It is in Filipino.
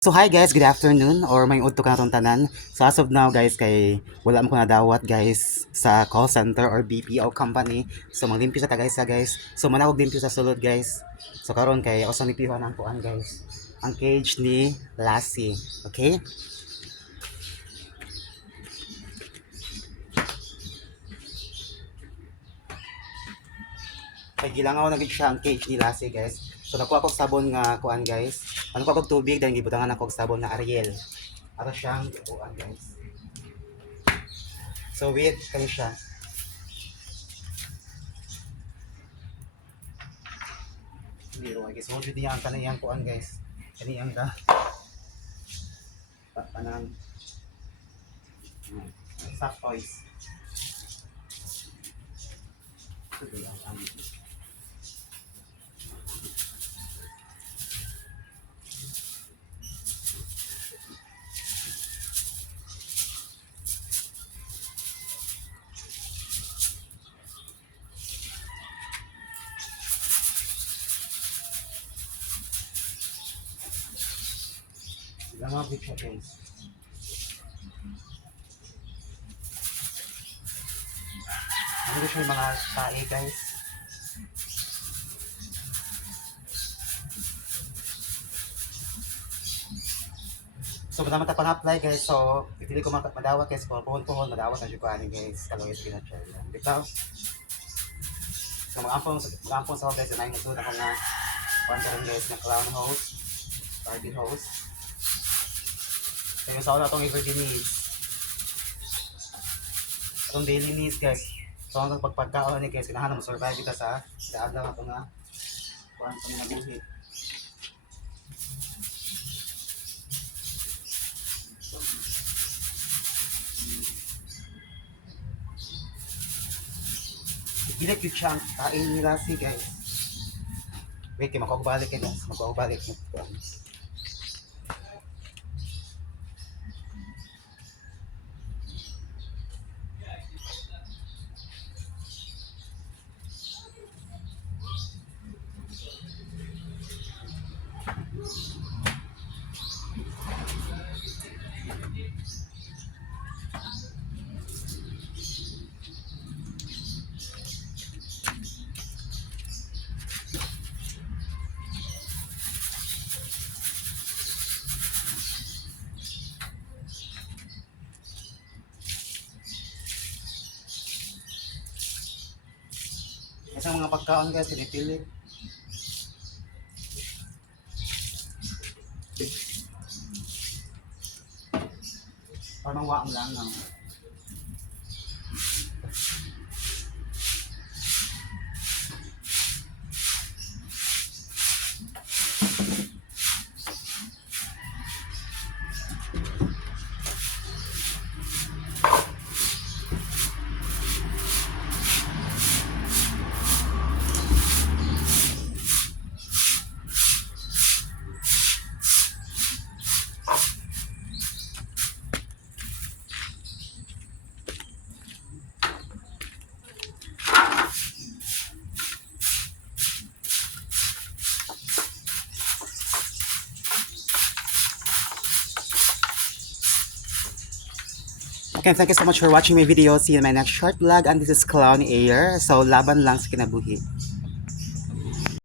So hi guys, good afternoon or may udto ka natong tanan. So as of now guys kay wala mo ko nadawat guys sa call center or BPO company. So maglimpyo sa ta guys. So manawag limpyo sa sulod guys. So karon kay ako sa limpyuhan ang kuan guys. Ang cage ni Lassie. Okay? Kay gilangaw na gid siya ang cage ni Lassie guys. So nakuha ko sabon nga kuan guys. Ano ko tubig dan gibutangan ako og sabon na Ariel. Ato siyang kuan guys. So wait kani siya. Hindi ro guys. Mo jud niya ang kaniyang kuan guys. Kaniyang ka panang soft toys. Sila mga big shot guys. Ano siya yung mga tae guys. So madama ta pang-apply guys. So pipili ko madawat guys. Pohon-pohon madawat na siya ko guys. Kaloy sa ginatry lang. Bitaw. So mag-ampon sa guys. Nahin ito na ko nga pantaran guys na clown hose. Barbie hose. Kaya sa wala itong everyday needs. Itong daily needs guys. So hanggang pagpagkaon ni guys. Kinahanap mo survive kita sa daan lang ito nga. Kuhan kami na buhi. Ipilit yung siya ang kain nila si guys. Wait, makukugbalik guys. Makukugbalik. Isang mga pagkaon guys, pinipili. Parang waang lang na. Okay, thank you so much for watching my video. See you in my next short vlog. And this is Clown Air. So, laban lang sa kinabuhi.